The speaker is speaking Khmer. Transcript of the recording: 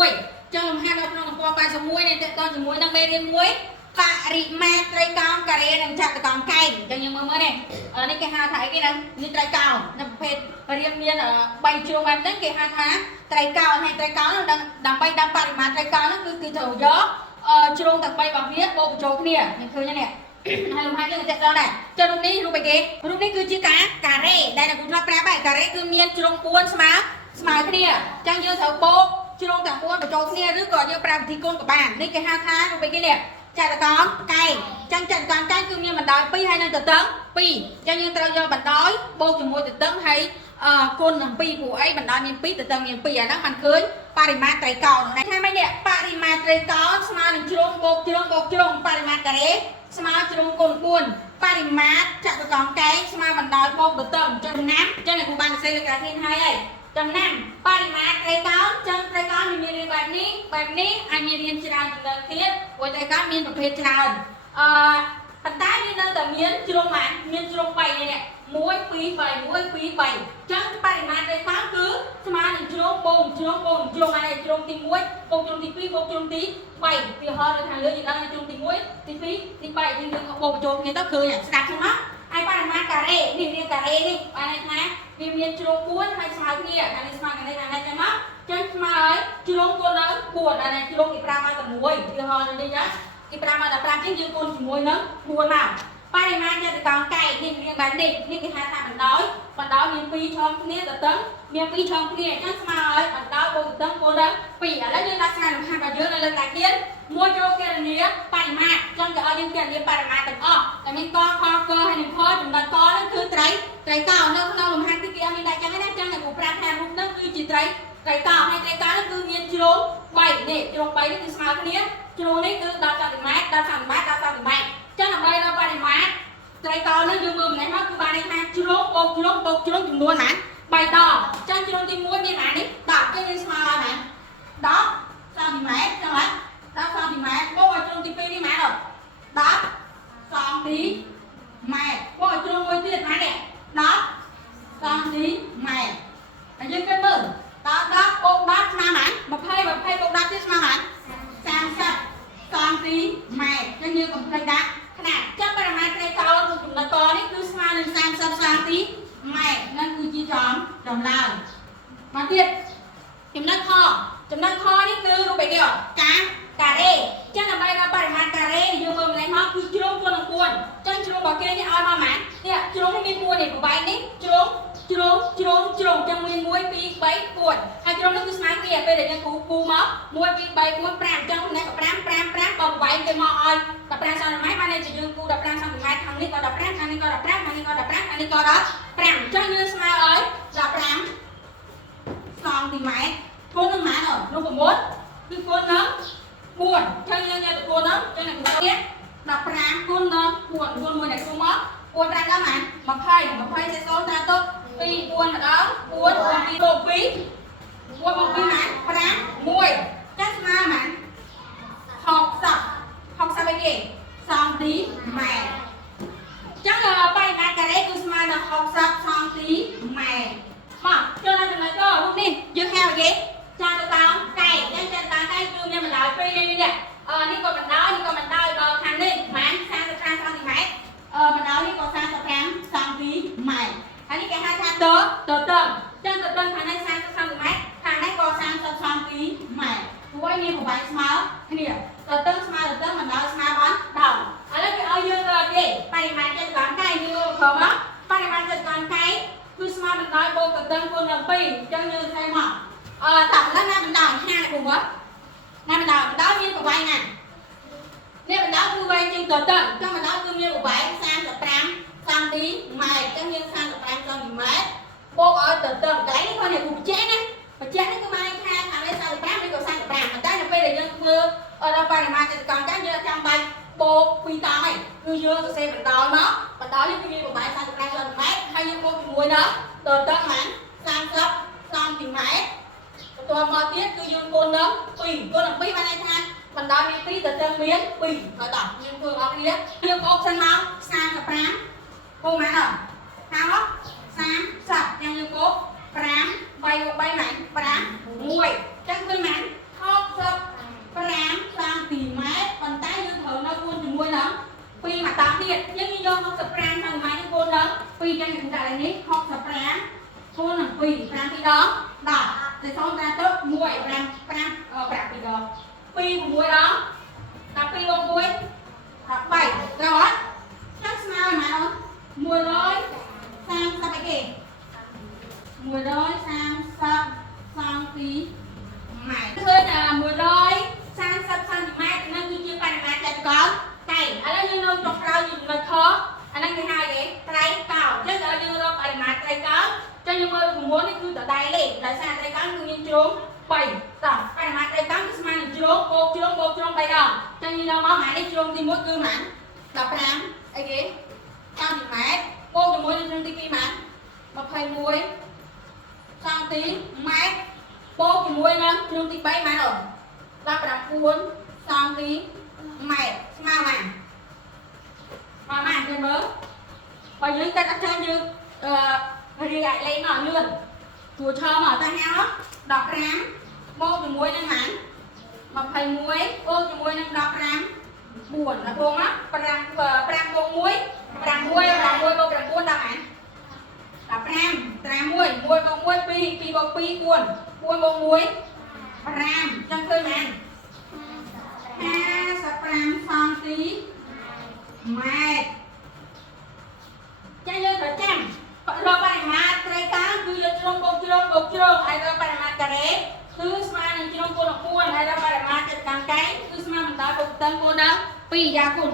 មួយចឹងលំហាត់នៅក្នុងទំព័រ81នេះតើតជាមួយនឹងមេរៀនមួយបរិមាត្រត្រីកោណការ៉េនិងចតុកោណកែងចឹងយើងមើលនេះនេះគេហៅថាអីគេណានេះត្រីកោណនៅប្រភេទរៀនមាន3ជ្រុងបែបហ្នឹងគេហៅថាត្រីកោណហើយត្រីកោណដើម្បីដឹងបរិមាត្រត្រីកោណហ្នឹងគឺត្រូវយកជ្រុងទាំង3របស់វាបូកបញ្ចូលគ្នាយើងឃើញទេនេះហើយលំហាត់យើងតែដល់ដែរចុះរូបនេះរូបអីគេរូបនេះគឺជាការ៉េដែលអ្នកគ្រូធ្លាប់ប្រាប់ហើយការ៉េគឺមានជ្រុង4ស្មើគ្នាអញ្ចឹងយើងត្រូវបូកជ្រុងទាំង4បញ្ចូលគ្នាឬក៏យើងប្រើវិធីគុណក៏បាននេះគេហៅថារូបអីគេនេះចតុកោណកែងអញ្ចឹងចតុកោណកែងគឺមានបណ្ដោយ2ហើយនឹងទទឹង2អញ្ចឹងយើងត្រូវយកបណ្ដោយបូកជាមួយទទឹងហើយគុណនឹង2ព្រោះអីបណ្ដោយមាន2ទទឹងមាន2អាហ្នឹងបានឃើញបរិមាត្រត្រីកោណហ្នឹងថាម៉េចនេះបរិមាត្រត្រីកោណស្មើនឹងជ្រុងបូកជ្រុងបូកជ្រុងបរិមាត្រការ៉េស្មើជ្រុងគុណ4បរិមាត្រចតុកោណកែងស្មើបណ្ដោយបូកទទឹងចំណាំអញ្ចឹងគ្រូបានសរសេរលើក្រាហ្វិកហើយចំណាំបរិមាត្រត្រីកោណចឹងត្រីកោណមានរៀនបែបនេះអាចមានរៀនច្រើនចំណុចទៀតព្រោះត្រីកោណមានប្រភេទច្រើនប៉ុន្តែវានៅតែមានជ្រុងបានមានជ្រុង3នេះ1 2 3 1 2 3ចឹងបរិមាត្រត្រីកោណគឺស្មើនឹងជ្រុងបូកជ្រុងបូកជ្រុងហើយជ្រុងទី1បូកជ្រុងទី2បូកជ្រុងទី3វាហោនៅខាងលើយើងដឹងជ្រុងទី1ទី2ទី3យើងបូកបញ្ចូលគ្នាទៅឃើញស្ដាប់ហ្នឹងណាហើយបរិមាត្រការ៉េនេះរៀនការ៉េនេះបានន័យថាវាមានជ្រុង4ហើយស្មើគ្នាអានេះស្មើគ្នាខាងនេះចឹងមកចឹងស្មើហើយជ្រុងគុណនឹង4អានេះជ្រុងទី5មក6វាហោនៅនេះណាទី5មក15ចឹងយើងគុណជាមួយនឹង4មកបរិមាត្រចតុកោណកែងនេះរៀនបែបនេះគេហៅថាបណ្ដោយមាន2ឆ្លងគ្នាទទឹងមាន2ឆ្លងគ្នាអញ្ចឹងស្មើហើយបណ្ដោយបូកទទឹងគុណនឹង2ឥឡូវយើងដាក់ស្រាលំហាត់របស់យើងនៅលើក្តារខៀនមួយចូលគណនាបរិមាត្រចឹងគេឲ្យយើងគណនាបរិមាត្រទាំងអស់តែមានកខកហើយនឹងខចំណុចកហ្នឹងគឺត្រីកោណនៅក្នុងលំហាត់គឺគេអត់មានដាក់ចឹងទេណាចឹងអ្នកគ្រូប្រាប់ថារូបហ្នឹងគឺជាត្រីកោណហើយត្រីកោណហ្នឹងគឺមានជ្រុង3នេះជ្រុង3នេះគឺស្មើគ្នាជ្រុងនេះគឺ10 សង់ទីម៉ែត្រ10 សង់ទីម៉ែត្រ10 សង់ទីម៉ែត្រចឹងដើម្បីរកបរិមាត្រត្រីកោណនេះយើងមើលម្លេះមកគឺបានន័យថាជ្រុងបូកជ្រុងចំនួនណា3ដងចឹងជ្រុងទី1មានអានេះ10ចឹងយើងស្មើហើយណា10 សង់ទីម៉ែត្រចឹងហ៎10 សង់ទីម៉ែត្របូកឲ្យជ្រុងទី2នេះម៉ែ10 សង់ទីម៉ែត្របូកឲ្យជ្រុងមួយទៀតម៉ែនេះ10 សង់ទីម៉ែត្រហើយយើងគិតមើល10បូក10ស្មើម៉ែ20បូក10ទៀតស្មើម៉ែ30 សង់ទីម៉ែត្រចឹងយើងកុំភ្លេចដាក់ຂະຫນາດចឹងបរិមាត្រត្រីកោណក្នុងចំណុចកនេះគឺស្មើនឹង30 សង់ទីម៉ែត្រนั่นគឺជាចម្លើយមកទៀតចំណុចខនេះគឺរូបអីគេការ៉េចឹងដើម្បីរកបរិមាត្រការ៉េយើងមើលម្លេះមកគឺជ្រុងគុណនឹង4ចឹងជ្រុងរបស់គេនេះឲ្យមកម៉ាននេះជ្រុងនេះមាន4នេះប្របែកនេះជ្រុងចឹងមាន1 2 3 4ហើយជ្រុងនេះគឺស្មើគ្នាពេលដែលយើងគូមក1 2 3 4 5ចឹងនេះ5បើប្របែកគេមកឲ្យ15 សង់ទីម៉ែត្របានន័យថាយើងគូ15 សង់ទីម៉ែត្រខាងនេះក៏15ខាងនេះក៏15ខាងនេះក៏15ខាងនេះក៏15ចឹងយើងស្មើឲ្យ15 សង់ទីម៉ែត្រគុណនឹងម៉ាននោះ9គឺគុណនឹង4ចឹងយើងយកទៅគុណហ្នឹងចឹងអ្នកគ្រូទៀត15គុណនឹង4គុណមួយអ្នកគ្រូមក4 5ដល់ម៉ាន20សេស0ត្រូវទុក2 4ម្ដង4 2បូក2ម៉ាន5 1ចឹងស្មើម៉ាន60អីគេសង់ទីម៉ែត្រចឹងបរិមាត្រការ៉េគឺស្មើនឹង60 សង់ទីម៉ែត្រមកចូលដល់ចំណុចករូបនេះយើងហៅគេចតុកោណកែងចឹងចតុកោណកែងគឺមានបណ្ដោយ2នេះនេះក៏បណ្ដោយដល់ខាងនេះម៉ាន35 សង់ទីម៉ែត្របណ្ដោយនេះក៏35 សង់ទីម៉ែត្រហើយនេះគេហៅថាទទឹងចឹងទទឹងខាងនេះ30 សង់ទីម៉ែត្រខាងនេះក៏30 សង់ទីម៉ែត្រព្រោះមានប្រវែងស្មើគ្នាទទឹងស្មើទទឹងបណ្ដោយស្មើបានដល់ឥឡូវគេឲ្យយើងរកគេបរិមាត្រចតុកោណកែងយើងមើលព្រមមកបរិមាត្រចតុកោណកែងគឺស្មើបណ្ដោយបូកទទឹងគុណនឹង2ចឹងយើងធ្វើមកតាមដល់ណាបណ្ដោយ5គ្រូមើលណាបណ្ដោយមានប្រវែងណានេះបណ្ដោយគឺវែងជាងទទឹងចឹងបណ្ដោយគឺមានប្រវែង35 សង់ទីម៉ែត្រចឹងយើង35 សង់ទីម៉ែត្របូកឲ្យទទឹងកន្លែងនេះគាត់អ្នកគ្រូបញ្ជាក់ណាបញ្ជាក់នេះគឺបានថាខាងនេះ35នេះក៏35ប៉ុន្តែនៅពេលដែលយើងធ្វើដល់បរិមាត្រចតុកោណកែងយើងចាំបាច់បូក2តង់ឯងគឺយើងសរសេរបណ្ដោយមកបណ្ដោយនេះគឺមានប្រវែង35 សង់ទីម៉ែត្រហើយយើងបូកជាមួយនឹងទទឹងហ្នឹង30 សង់ទីម៉ែត្របន្ទាប់មកទៀតគឺយើងគុណនឹង2បានន័យថាបណ្ដោយមាន2ទទឹងមាន2ហើយតោះយើងធ្វើអស់គ្នាយើងបូកសិនមក35បូកម៉ានថាមក30យ៉ាងយើងបូក5 3 3ម៉ាន5 1ចឹងឃើញម៉ាន 65cm ប៉ុន្តែយើងត្រូវនៅគួនជាមួយនឹងពីមកតាមទៀតយើងយក 65 cm នេះគួននឹងពីចឹងខ្ញុំដាក់ឲ្យនេះ65គួននឹង2 5 2ដង10តែសូមតាមទៅ1 5 5 5 2ដង2 6ដងដល់2បូក1 13ត្រូវអត់ចាំស្មើប៉ុន្មានអូន130អីគេ130សង់ទីម៉ែត្រឃើញ130សង់ទីម៉ែត្រនឹងគឺជាបរិមាណចតុកោណកែងឥឡូវយើងនៅចុងក្រោយយើងនៅខអាហ្នឹងគេហៅគេត្រីកោណអញ្ចឹងដល់យើងរកបរិមាណត្រីកោណចឹងយើងមើលពីមុននេះគឺដដែលលេខដោយសារត្រីកោណគឺមានជ្រុង3តោះបរិមាណត្រីកោណគឺស្មើនឹងជ្រុងបូកជ្រុង3ដងចឹងយើងយកមកម៉ានេះជ្រុងទី1គឺម៉ាន15អីគេសង់ទីម៉ែត្របូកជាមួយនឹងជ្រុងទី2ម៉ាន21សង់ទីម៉ែត្របូកជាមួយនឹងជ្រុងទី3ម៉ានអូ19សង់ទីម៉ែត្រស្មើម៉ានគេមើលបើយើងគិតអត់ចាញ់យើងរៀបលេខមកលឿនទួឈរមកតាហៅ15បូកជាមួយនឹងម៉ាន21បូកជាមួយនឹង15 4ដល់ពងណា5បូក1 6បូក9ដល់ម៉ាន15ត្រា1 1បូក6 2 2បូក9 5 1 1បូក2 4 5 4ចឹងឃើញមែន55សង់ទីម៉ែត្រចាយើងត្រូវចាំរកបរិមាណត្រីកោណគឺយកជ្រុងបូកជ្រុងហើយរកបរិមាណការ៉េគឺស្មើនឹងជ្រុងគុណ4ហើយរកបរិមាណចតុកោណកែងគឺស្មើនឹង10បូកតឹងគុណដល់2យ៉ាងគុណ